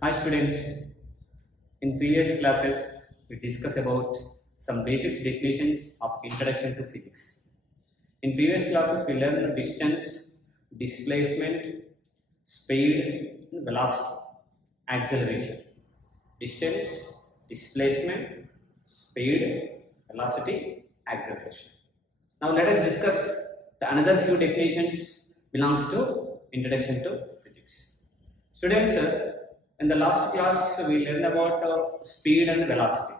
Hi students, in previous classes we discussed about some basic definitions of introduction to physics. In previous classes we learned distance, displacement, speed, velocity, acceleration. Distance, displacement, speed, velocity, acceleration. Now let us discuss the another few definitions belongs to introduction to physics. Students, in the last class we learned about speed and velocity.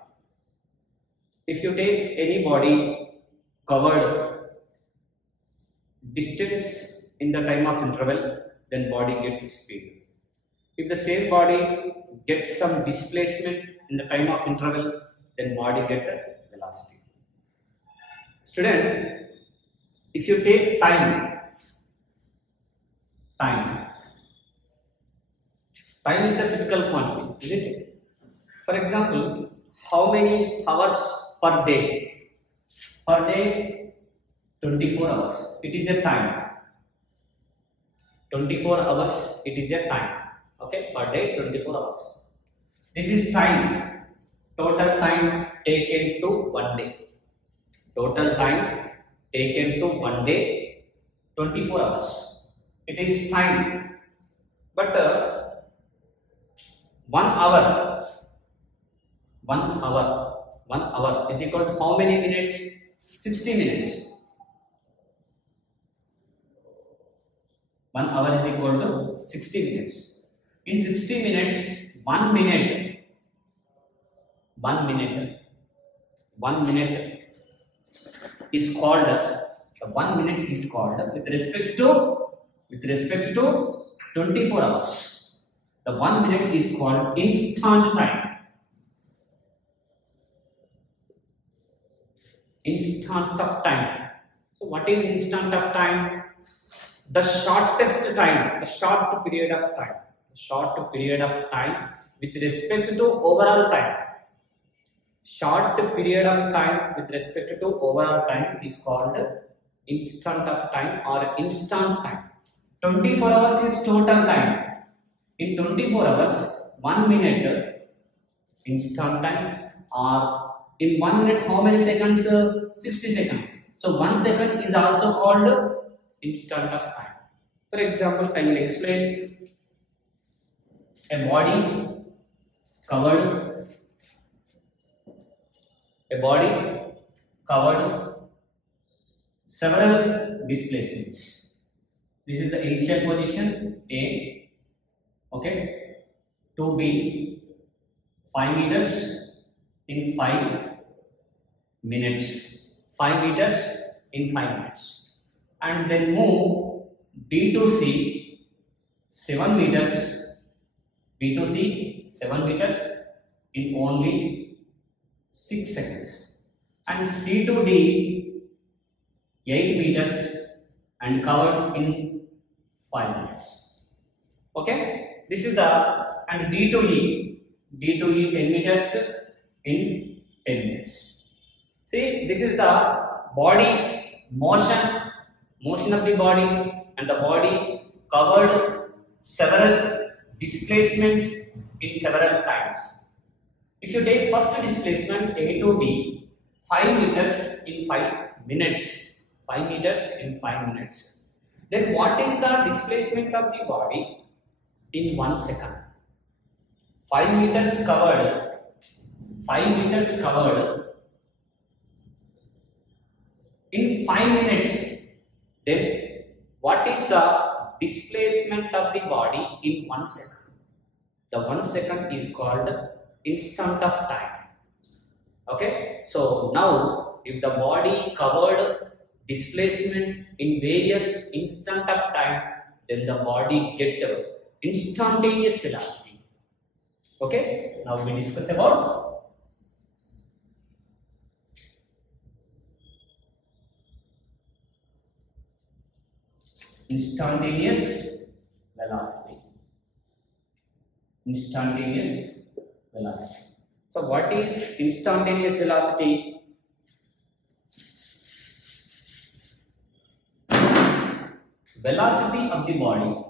If you take any body covered distance in the time of interval, then body gets speed. If the same body gets some displacement in the time of interval, then body gets velocity. Student, if you take time is the physical quantity, isn't it? For example, how many hours per day? Per day, 24 hours. It is a time. 24 hours, it is a time. Okay, per day, 24 hours. This is time. Total time taken to 1 day. Total time taken to 1 day, 24 hours. It is time. But 1 hour is equal to how many minutes? 60 minutes. 1 hour is equal to 60 minutes. In 60 minutes, 1 minute is called, the 1 minute is called with respect to 24 hours. The 1 minute is called instant time. Instant of time. So what is instant of time? The shortest time, the short period of time. Short period of time with respect to overall time. Short period of time with respect to overall time is called instant of time or instant time. 24 hours is total time. In 24 hours, 1 minute instant time, or in 1 minute how many seconds? 60 seconds. So 1 second is also called instant of time. For example, I will explain a body covered several displacements. This is the initial position A. Okay, to be 5 meters in 5 minutes, 5 meters in 5 minutes, and then move B to C 7 meters, B to C 7 meters in only 6 seconds, and C to D 8 meters and covered in 5 minutes. Okay. This is the, and D to E 10 meters in 10 minutes. See, this is the body motion of the body, and the body covered several displacements in several times. If you take first displacement A to B, 5 meters in 5 minutes, 5 meters in 5 minutes, then what is the displacement of the body in 1 second? 5 meters covered in 5 minutes, then what is the displacement of the body in 1 second? The 1 second is called instant of time. Okay, so now if the body covered displacement in various instant of time, then the body get instantaneous velocity. Okay, now we discuss about instantaneous velocity. So what is instantaneous velocity? Velocity of the body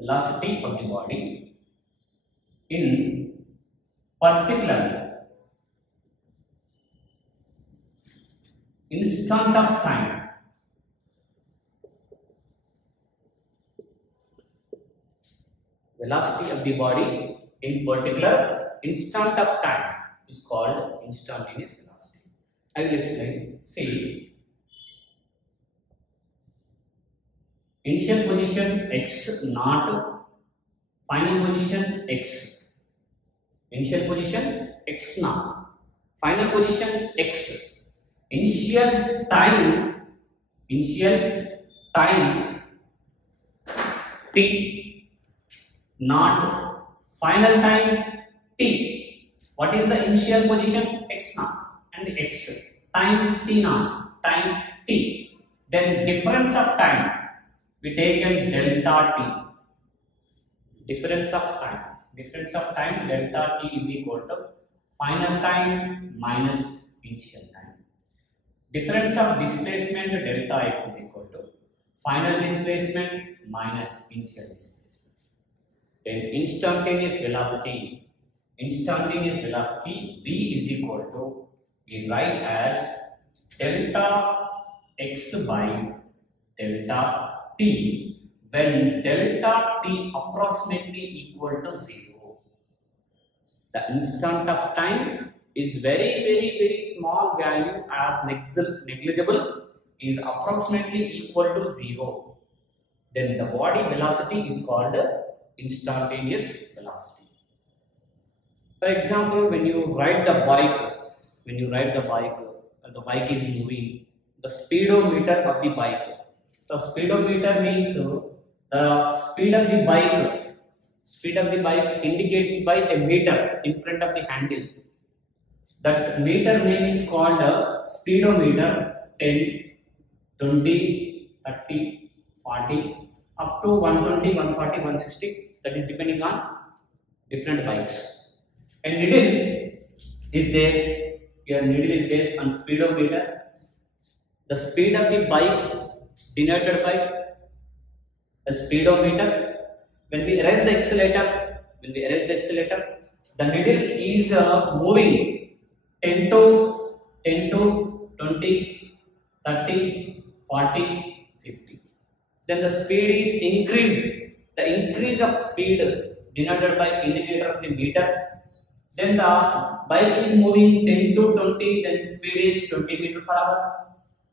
velocity of the body in particular instant of time velocity of the body in particular instant of time is called instantaneous velocity. I will explain. See, initial position x naught, final position x. Initial position x naught, final position x. Initial time t naught, final time t. What is the initial position? X naught and x. Time t naught, time t. Then difference of time, we take a delta t. Difference of time delta t is equal to final time minus initial time. Difference of displacement delta x is equal to final displacement minus initial displacement. Then instantaneous velocity v is equal to, we write as delta x by delta t when delta t approximately equal to 0. The instant of time is very small value as negligible, is approximately equal to 0. Then the body velocity is called instantaneous velocity. For example, when you ride the bike, the bike is moving, the speedometer of the bike. So speedometer means the speed of the bike. Speed of the bike indicates by a meter in front of the handle. That meter name is called speedometer. 10, 20, 30, 40, up to 120, 140, 160. That is depending on different bikes. And needle is there. Your needle is there on speedometer. The speed of the bike denoted by a speedometer. When we erase the accelerator, the needle is moving 10 to 20, 30, 40, 50. Then the speed is increased. The increase of speed denoted by indicator of the meter. Then the bike is moving 10 to 20, then speed is 20 meter per hour,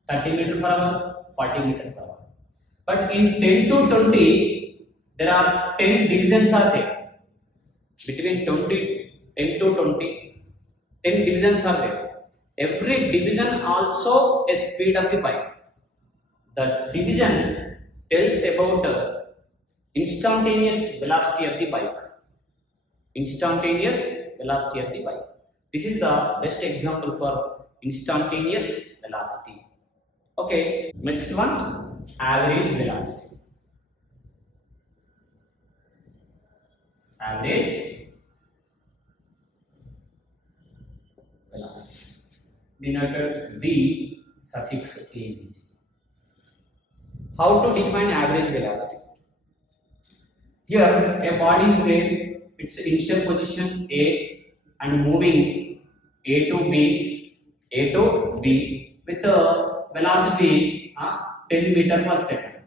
30 meter per hour, 40 meter per hour. But in 10 to 20, there are 10 divisions are there. Between 10 to 20, 10 divisions are there. Every division also a speed of the bike. The division tells about instantaneous velocity of the bike. Instantaneous velocity of the bike. This is the best example for instantaneous velocity. Okay, next one, average velocity. Average velocity denoted V suffix AVG. How to define average velocity? Here a body is there, its initial position A and moving A to B with a velocity 10 meter per second.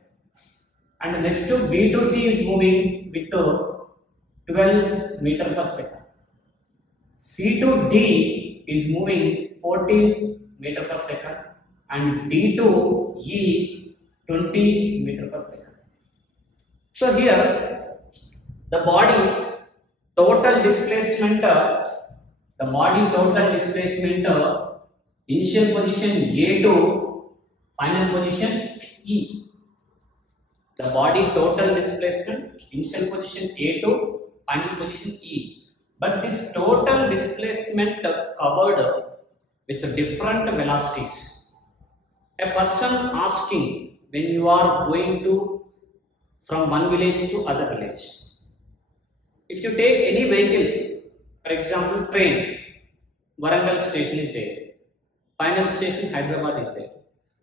And next to B to C is moving with 12 meter per second. C to D is moving 14 meter per second and D to E 20 meter per second. So here the body total displacement, initial position A to final position E. The body total displacement, initial position A to final position E. But this total displacement covered with different velocities. A person asking when you are going to from one village to other village. If you take any vehicle, for example train, Warangal station is there. Final station Hyderabad is there.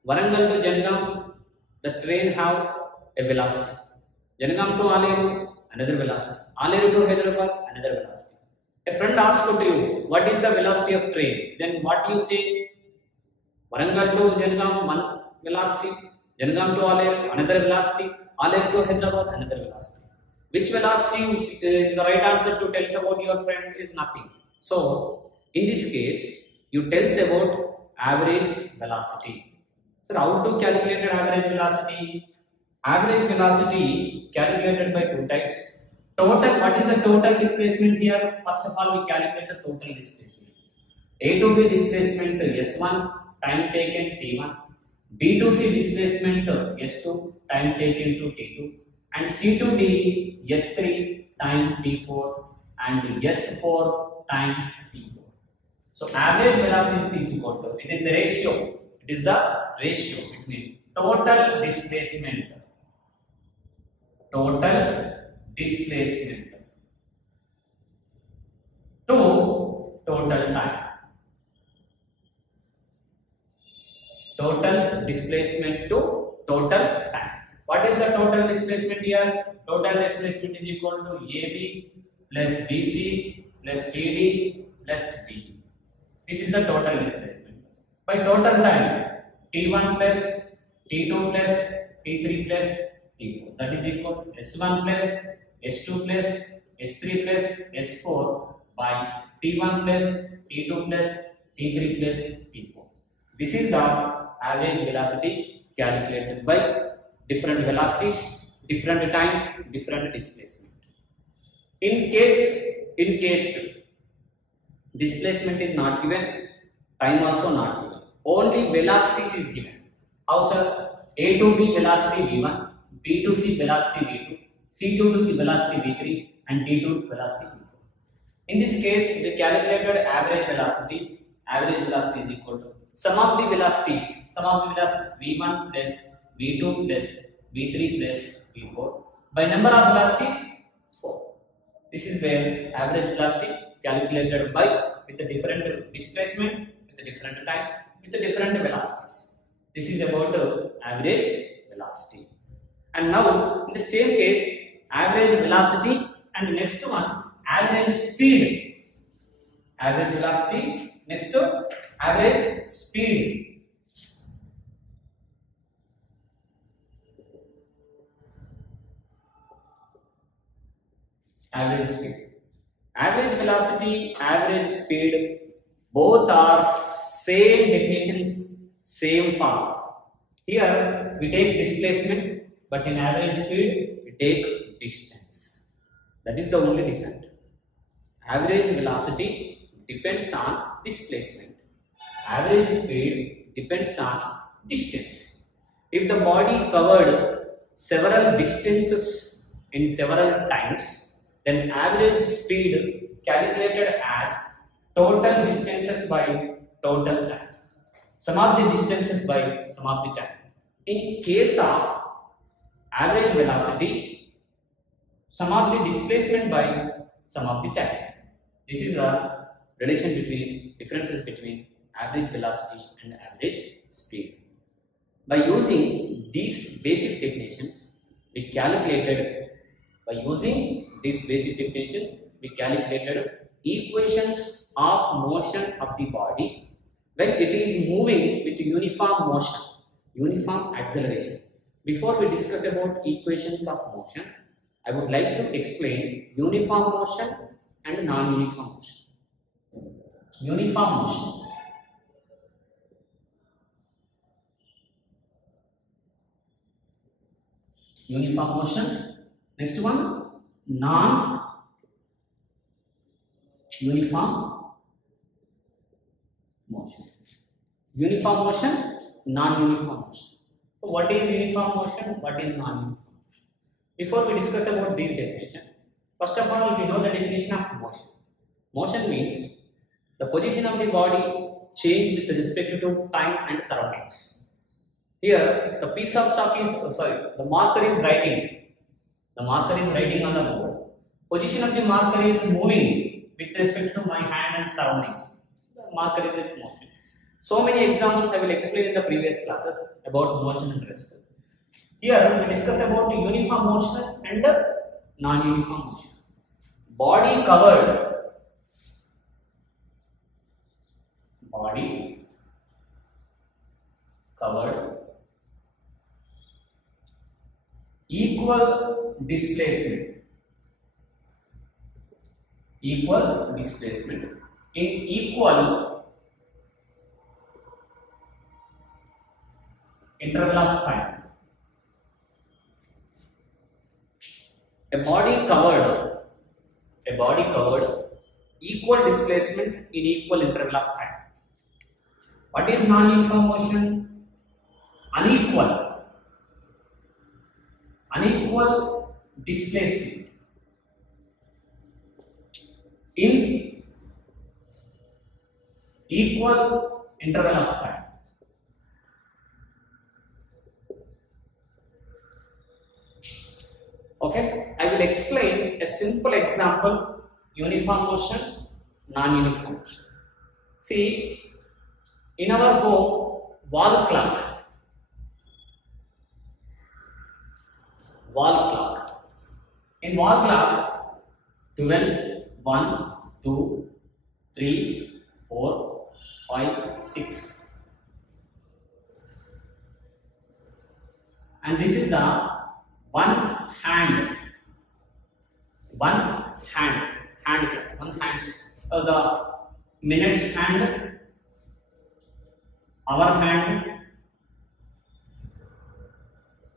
Warangal to Janagaon, the train have a velocity. Janagaon to Aleru, another velocity. Alere to Hyderabad, another velocity. A friend asks to you, what is the velocity of train? Then what you say? Warangal to Jangaon, one velocity. Jangaon to Alere, another velocity. Alere to Hyderabad, another velocity. Which velocity is the right answer to tell about your friend is nothing. So, in this case, you tell about average velocity. So, how to calculate average velocity? Average velocity calculated by two types. Total, what is the total displacement here? First of all, we calculate the total displacement. A to B displacement S1, time taken T1. B to C displacement S2, time taken to T2. And C to D S3, time T4. And S4, time T4. So, average velocity is equal to, it is the ratio. It is the ratio between total displacement to total time. Total displacement to total time. What is the total displacement here? Total displacement is equal to AB plus BC plus CD plus BE. This is the total displacement. By total time, T1 plus T2 plus T3 plus T4. That is equal to S1 plus S2 plus S3 plus S4 by T1 plus T2 plus T3 plus T4. This is the average velocity calculated by different velocities, different time, different displacement. In case displacement is not given, time also not given. Only velocities is given. How sir? A to B velocity V1, B to C velocity V2, C to D velocity V3, and D to velocity V4. In this case, we calculated average velocity. Average velocity is equal to sum of the velocities. Sum of the velocity V1 plus V2 plus V3 plus V4 by number of velocities 4. This is where average velocity calculated by with a different displacement, with a different time, with a different velocities. This is about average velocity. And now in the same case, average velocity and next one average speed. Average velocity next to average speed. Average speed. Average velocity, average speed, both are same definitions, same formulas. Here we take displacement, but in average speed we take distance. That is the only difference. Average velocity depends on displacement. Average speed depends on distance. If the body covered several distances in several times, then average speed calculated as total distances by total time. Sum of the distances by sum of the time. In case of average velocity, sum of the displacement by sum of the time. This is the relation between differences between average velocity and average speed. By using these basic definitions, we calculated equations of motion of the body when it is moving with uniform motion, uniform acceleration. Before we discuss about equations of motion, I would like to explain uniform motion and non-uniform motion. Uniform motion. Uniform motion. Next one, non-uniform motion. Uniform motion, non-uniform motion. So what is uniform motion? What is non-uniform motion? Before we discuss about these definitions, first of all, we know the definition of motion. Motion means the position of the body change with respect to time and surroundings. Here, the piece of chalk is, the marker is writing. The marker is writing on the board. Position of the marker is moving with respect to my hand and surroundings. The marker is in motion. So many examples I will explain in the previous classes about motion and rest. Here we discuss about uniform motion and non-uniform motion. Body covered, equal displacement in equal interval of time. A body covered, equal displacement in equal interval of time. What is non-uniform motion? Unequal displacement in equal interval of time. Okay, I will explain a simple example: uniform motion, non-uniform motion. See, in our home, wall clock. In wall clock, 12, 1, 2, 3, 4, 5, 6. And this is the one hand. The minutes hand, hour hand,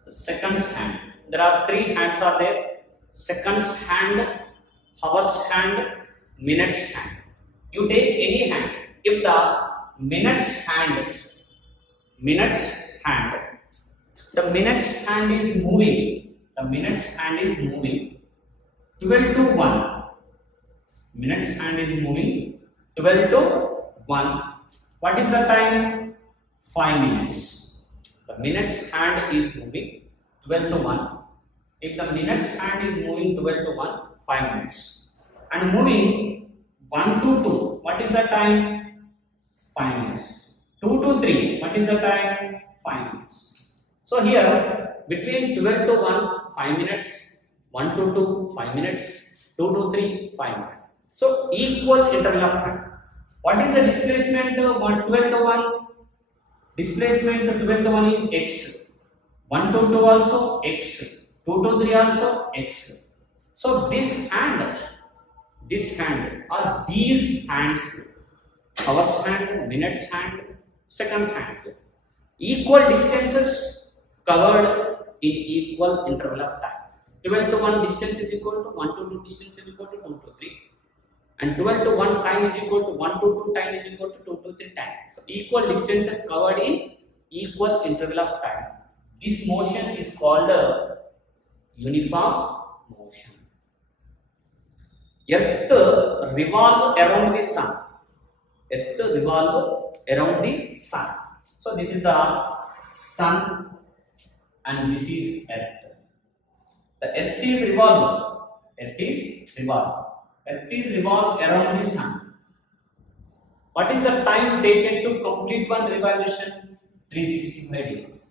the seconds hand. There are three hands are there: seconds hand, hours hand, minutes hand. You take any hand. If the minutes hand, the minutes hand is moving. 12 to 1. Minutes hand is moving 12 to 1. What is the time? 5 minutes. The minutes hand is moving 12 to 1. If the minutes hand is moving 12 to 1, 5 minutes. And moving 1 to 2, what is the time? 5 minutes. 2 to 3, what is the time? 5 minutes. So here, between 12 to 1, 5 minutes, 1 to 2, 5 minutes, 2 to 3, 5 minutes. So equal interval of time. What is the displacement? 12 to 1. Displacement 12 to 1 is x. 1 to 2 also x. 2 to 3 also x. So this hand or these hands, hours hand, minutes hand, seconds hands, equal distances covered in equal interval of time. 12 to 1 distance is equal to 1 to 2 distance is equal to 2 to 3. And 12 to 1 time is equal to 1 to 2 time is equal to 2 to 3 time. So equal distances covered in equal interval of time. This motion is called uniform motion. Earth revolve around the sun. So this is the sun and this is earth. The earth is revolving. Earth is revolve around the sun. What is the time taken to complete one revolution? 365 days.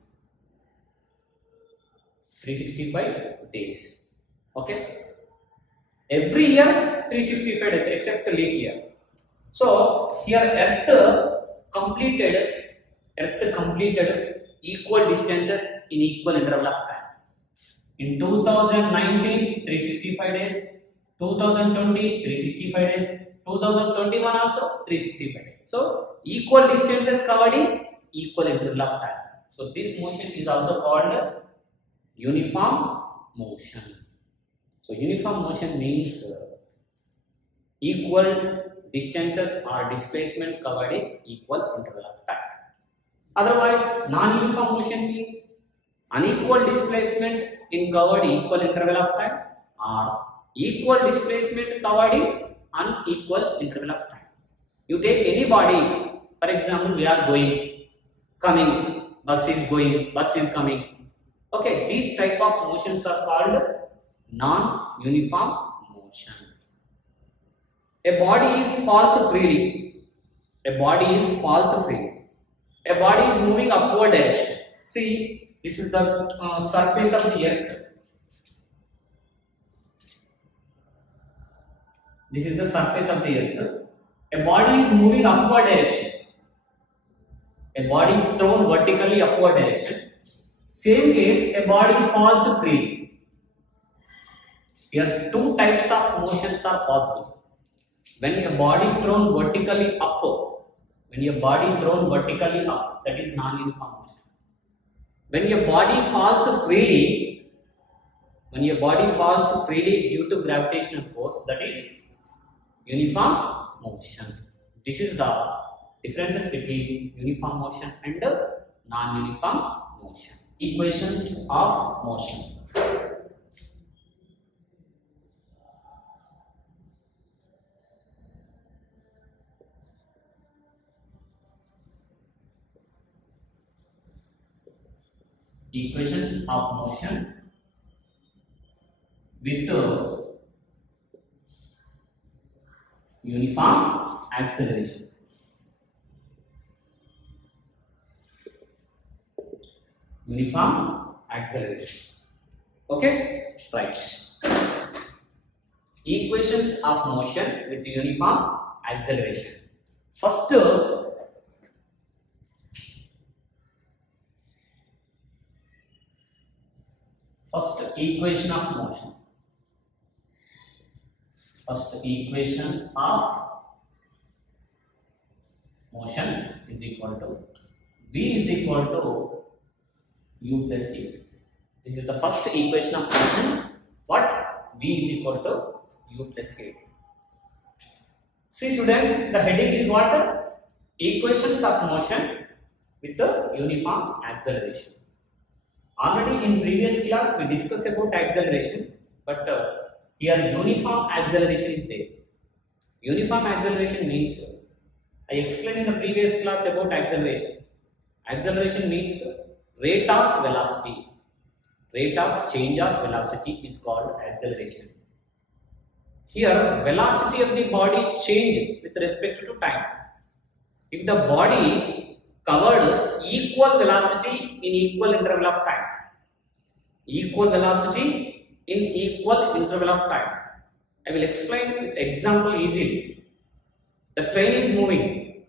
365 days. Okay. Every year 365 days except leap year. So here Earth completed equal distances in equal interval of time. In 2019 365 days, 2020 365 days, 2021 also 365 days. So equal distances covered in equal interval of time. So this motion is also called uniform motion. So uniform motion means equal distances or displacement covered in equal interval of time. Otherwise, non-uniform motion means unequal displacement in covered equal interval of time or equal displacement covered in unequal interval of time. You take any body, for example, we are going, coming, bus is going, bus is coming. Okay, these type of motions are called non-uniform motion. A body is falls freely. A body is moving upward direction. See, this is the surface of the earth. This is the surface of the earth. A body is moving upward direction. A body thrown vertically upward direction. Same case, a body falls freely. Here, two types of motions are possible. When a body thrown vertically up, that is non-uniform motion. When your body falls freely, due to gravitational force, that is uniform motion. This is the differences between uniform motion and non-uniform motion. Equations of motion. Equations of motion with uniform acceleration. Uniform acceleration. Okay, right. Equations of motion with uniform acceleration. First equation of motion. First equation of motion is equal to V is equal to U plus A. This is the first equation of motion. What? V is equal to U plus A. See student, the heading is what? Equations of motion with the uniform acceleration. Already in previous class we discussed about acceleration, but here uniform acceleration is there. Uniform acceleration means, I explained in the previous class about acceleration. Acceleration means rate of velocity. Rate of change of velocity is called acceleration. Here velocity of the body change with respect to time. If the body covered equal velocity in equal interval of time, equal velocity in equal interval of time. I will explain with example easily. The train is moving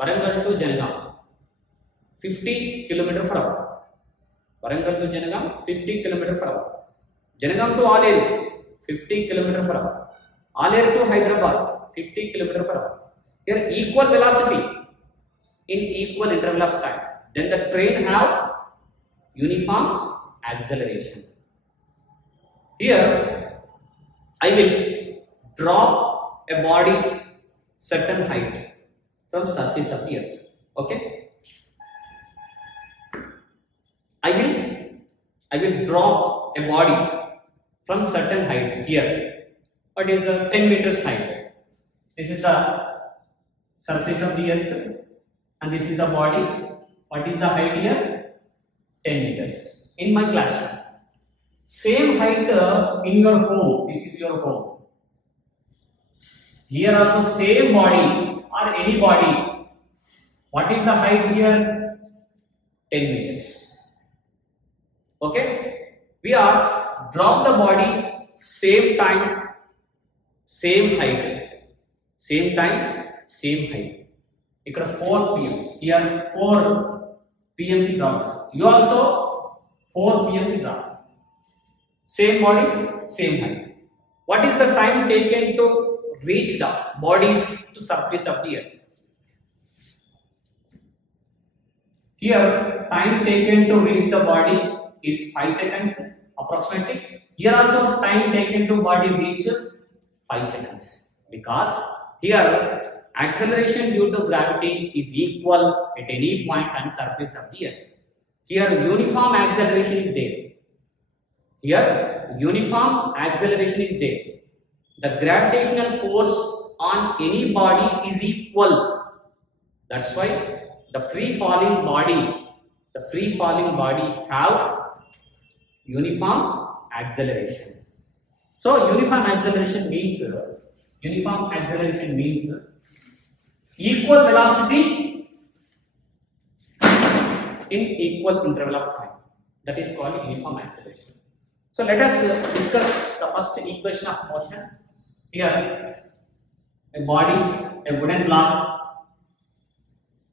Warangal to Janagam 50 km per hour. Warangal to Janagam 50 km per hour. Janagam to Alleru 50 km per hour. Alleru to Hyderabad 50 km per hour. Here equal velocity in equal interval of time. Then the train have uniform acceleration. Here I will drop a body certain height from surface of the earth. Okay, I will drop a body from certain height. Here what is 10 meters height. This is the surface of the earth and this is the body. What is the height here? 10 meters. In my classroom, same height in your home. This is your home. Here also same body or any body. What is the height here? 10 meters. Okay, we are drop the body same time, same height, same time, same height. Here 4 p.m. Here 4 p.m. dropped. You also 4 p.m. drop. Same body, same height. What is the time taken to reach the bodies to surface of the earth? Here time taken to reach the body is 5 seconds approximately. Here also time taken to body reach 5 seconds, because here acceleration due to gravity is equal at any point on surface of the earth. Here uniform acceleration is there. Here uniform acceleration is there. The gravitational force on any body is equal. That's why the free falling body have uniform acceleration. So uniform acceleration means equal velocity in equal interval of time. That is called uniform acceleration. So let us discuss the first equation of motion. Here a body, a wooden block.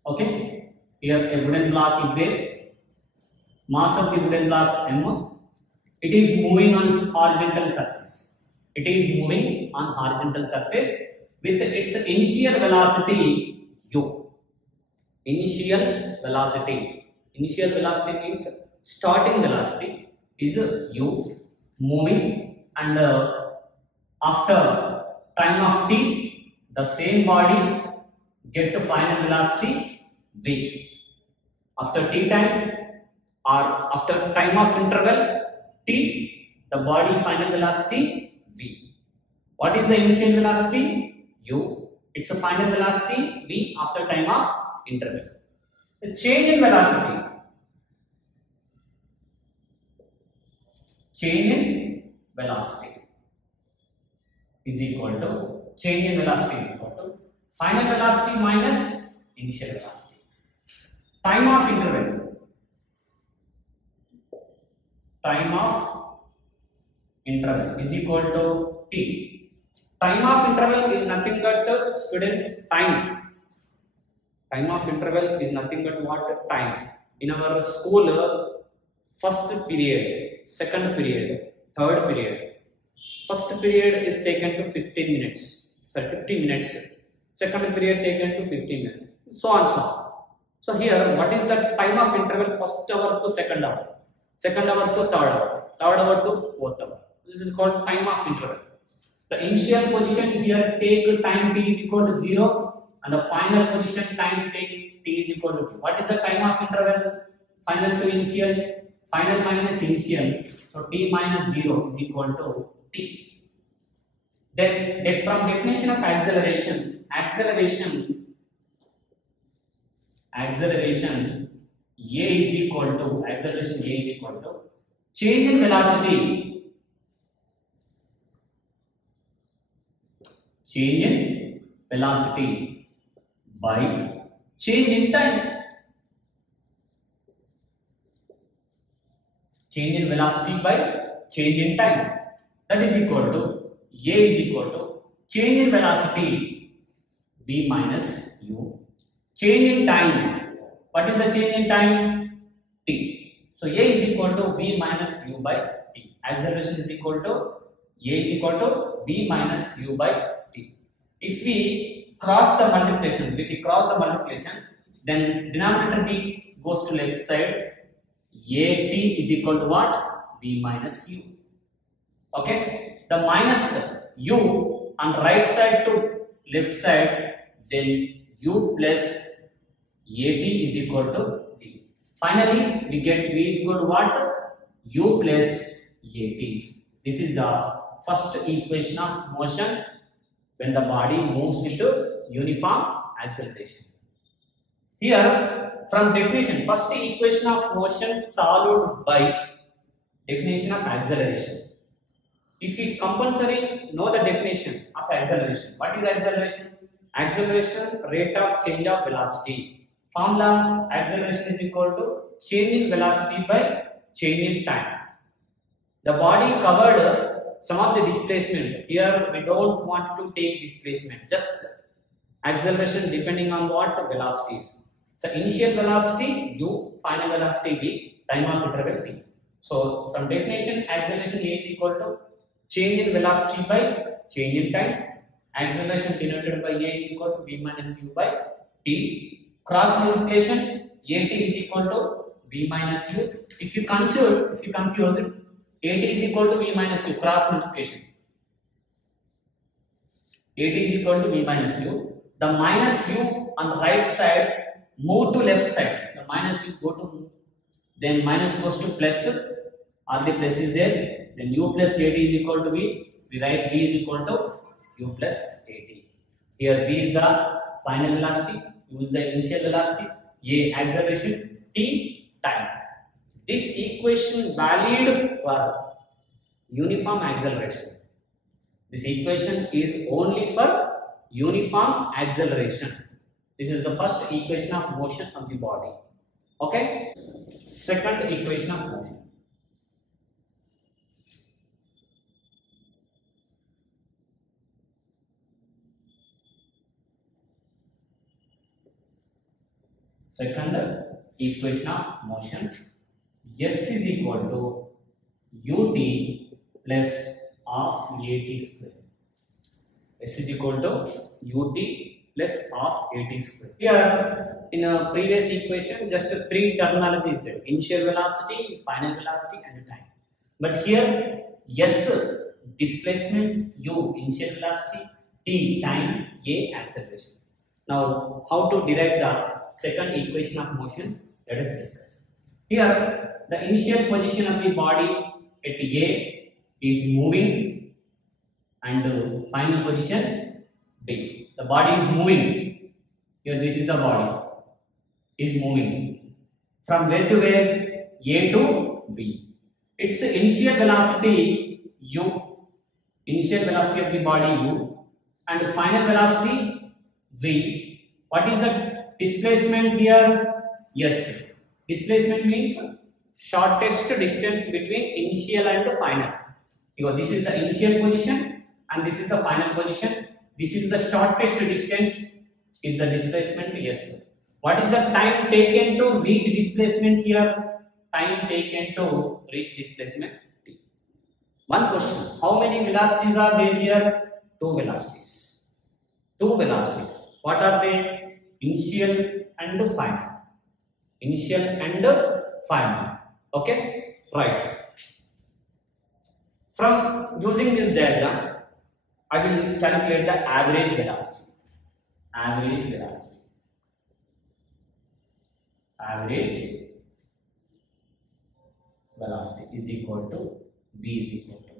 Okay, here a wooden block is there. Mass of the wooden block m. It is moving on horizontal surface. It is moving on horizontal surface with its initial velocity u. Initial velocity. Initial velocity means starting velocity is u, moving, and after time of t, the same body get to final velocity v. After t time or after time of interval t, the body final velocity v. What is the initial velocity? U. It's a final velocity v after time of interval. The change in velocity. Change in velocity is equal to change in velocity is equal to final velocity minus initial velocity. Time of interval. Time of interval is equal to t. Time of interval is nothing but students' time. Time of interval is nothing but what? Time. In our school, first period, second period, third period. First period is taken to 15 minutes. Sorry, 50 minutes. Second period taken to 15 minutes. So on so on. So here, what is the time of interval? First hour to second hour. Second hour to third hour. Third hour to fourth hour. This is called time of interval. The initial position here take time t is equal to 0. And the final position time take t is equal to t. What is the time of interval? Final to initial, final minus initial. So t minus 0 is equal to t. Then from definition of acceleration, acceleration A is equal to change in velocity. Change in velocity by change in time. Change in velocity by change in time. That is equal to A is equal to change in velocity v minus u. Change in time. What is the change in time? T. So A is equal to v minus u by t. Acceleration is equal to A is equal to v minus u by t. If we cross the multiplication, then denominator t goes to left side. At is equal to what? V minus u. Okay. The minus u on right side to left side, then u plus at is equal to v. Finally, we get v is equal to what? U plus at. This is the first equation of motion when the body moves into uniform acceleration. Here, from definition, first equation of motion solved by definition of acceleration. If we compulsory know the definition of acceleration, what is acceleration? Acceleration, rate of change of velocity. Formula: acceleration is equal to change in velocity by change in time. The body covered some of the displacement. Here we don't want to take displacement, just acceleration depending on what? Velocities. So initial velocity u, final velocity v, time of interval t. So from definition, acceleration A is equal to change in velocity by change in time. Acceleration denoted by A is equal to v minus u by t. Cross multiplication, at is equal to v minus u. If you confuse it, at is equal to v minus u. Cross multiplication. At is equal to v minus u. The minus u on the right side move to left side. The minus u go to, then minus goes to plus. Only plus is there. Then u plus at is equal to v. We write v is equal to u plus at. Here v is the final velocity, u is the initial velocity, a acceleration, t time. This equation valid for uniform acceleration. This equation is only for uniform acceleration. This is the first equation of motion of the body. Okay. Second equation of motion. Second equation of motion, S is equal to ut plus half at square. S is equal to ut plus half at square. Here in a previous equation, just three terminologies there: initial velocity, final velocity, and time. But here S displacement, U initial velocity, T time, A acceleration. Now how to derive the second equation of motion? Let us discuss. Here the initial position of the body at A is moving, and final position B. The body is moving. Here this is the body is moving from where to where? A to B. Its initial velocity U, initial velocity of the body U, and final velocity V. What is the displacement here? Yes. Displacement means shortest distance between initial and final. This is the initial position and this is the final position. This is the shortest distance is the displacement S. What is the time taken to reach displacement here? Time taken to reach displacement T. One question: how many velocities are there here? Two velocities. Two velocities. What are they? Initial and final. Initial and final. Okay, right. From using this diagram, I will calculate the average velocity. Average velocity. Average velocity is equal to V is equal to.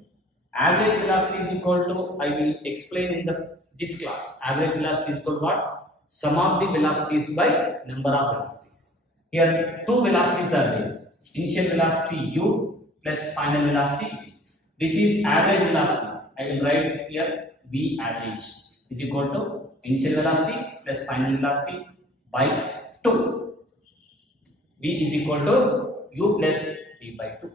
Average velocity is equal to, I will explain in this class. Average velocity is equal to what? Sum of the velocities by number of velocities. Here two velocities are there. Initial velocity U plus final velocity V. This is average velocity. I will write here V average is equal to initial velocity plus final velocity by 2. V is equal to U plus V by 2.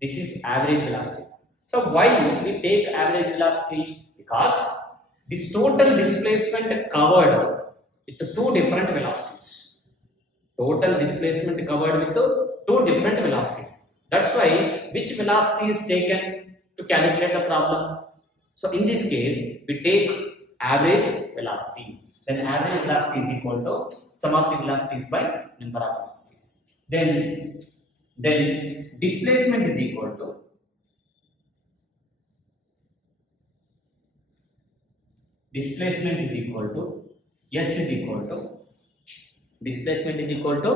This is average velocity. So why we take average velocity? Because this total displacement covered with two different velocities. Total displacement covered with two different velocities. That's why which velocity is taken to calculate the problem. So in this case, we take average velocity. Then average velocity is equal to sum of the velocities by number of velocities. Then displacement is equal to S is equal to displacement is equal to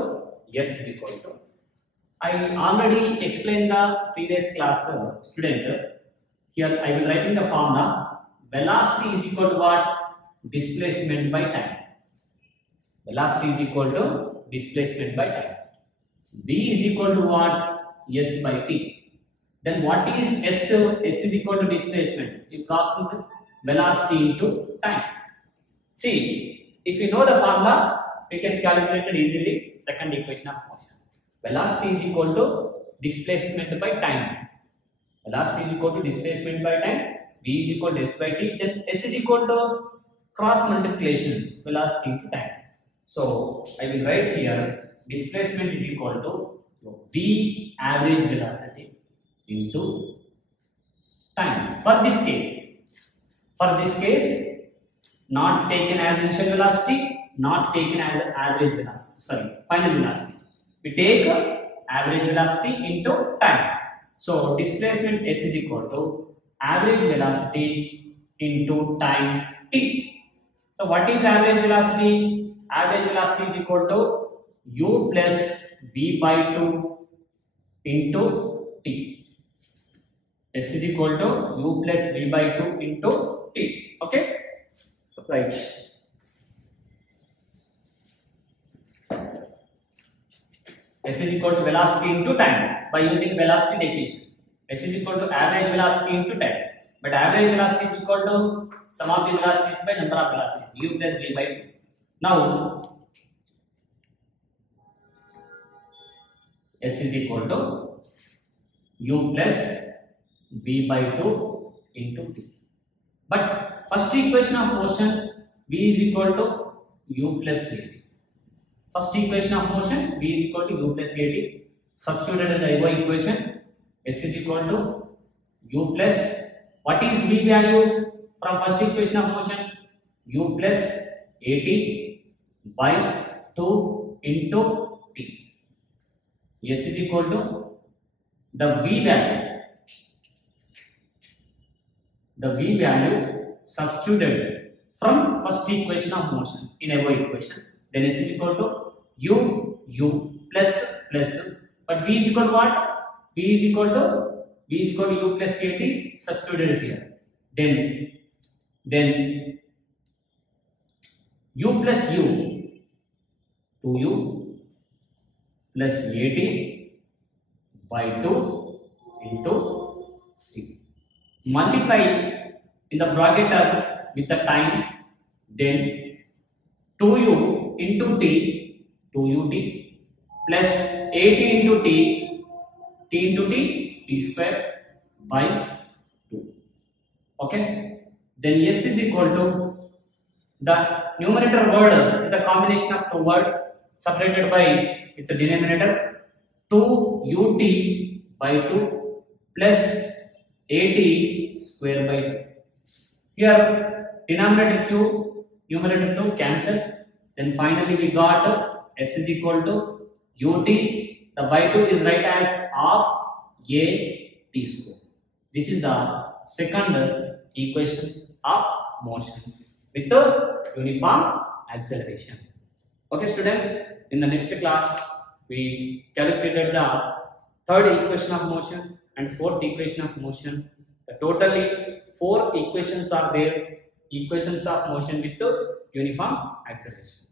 S is equal to. I already explained the previous class student. Here I will write in the formula. Velocity is equal to what? Displacement by time. Velocity is equal to displacement by time. V is equal to what? S by T. Then what is S? S is equal to displacement. You cross with velocity into time. See, if you know the formula, we can calculate it easily. Second equation of motion. Velocity is equal to displacement by time. Velocity is equal to displacement by time. V is equal to S by T. Then S is equal to cross multiplication, velocity into time. So I will write here displacement is equal to V average velocity into time. For this case, not taken as initial velocity, not taken as average velocity. Final velocity. We take average velocity into time. So displacement S is equal to average velocity into time t. So what is average velocity? Average velocity is equal to U plus V by 2 into t. S is equal to U plus V by 2 into t. Okay? Right. S is equal to velocity into time by using velocity definition. S is equal to average velocity into time. But average velocity is equal to sum of the velocities by number of velocities. U plus V by 2. Now, S is equal to U plus V by 2 into T. But first equation of motion, V is equal to U plus VT. First equation of motion, v is equal to u plus at. Substituted in the above equation, s is equal to u plus, what is v value from first equation of motion? U plus at by 2 into t. S is equal to the v value substituted from first equation of motion in above equation. Then s is equal to u plus, but v is equal to what? V is equal to u plus at substituted here. Then u plus u, 2u plus at by 2 into t. Multiply in the bracket term with the time, then 2u into t, 2ut plus 80 into t into t square by 2. Okay. Then s is equal to, the numerator word is the combination of two words separated by with the denominator 2ut by 2 plus 80 square by 2. Here denominator 2, numerator 2 cancel. Then finally we got s is equal to ut, the by 2 is right as half a t square. This is the second equation of motion with the uniform acceleration. Okay student, in the next class we calculated the third equation of motion and fourth equation of motion. Totally 4 equations are there, equations of motion with the uniform acceleration.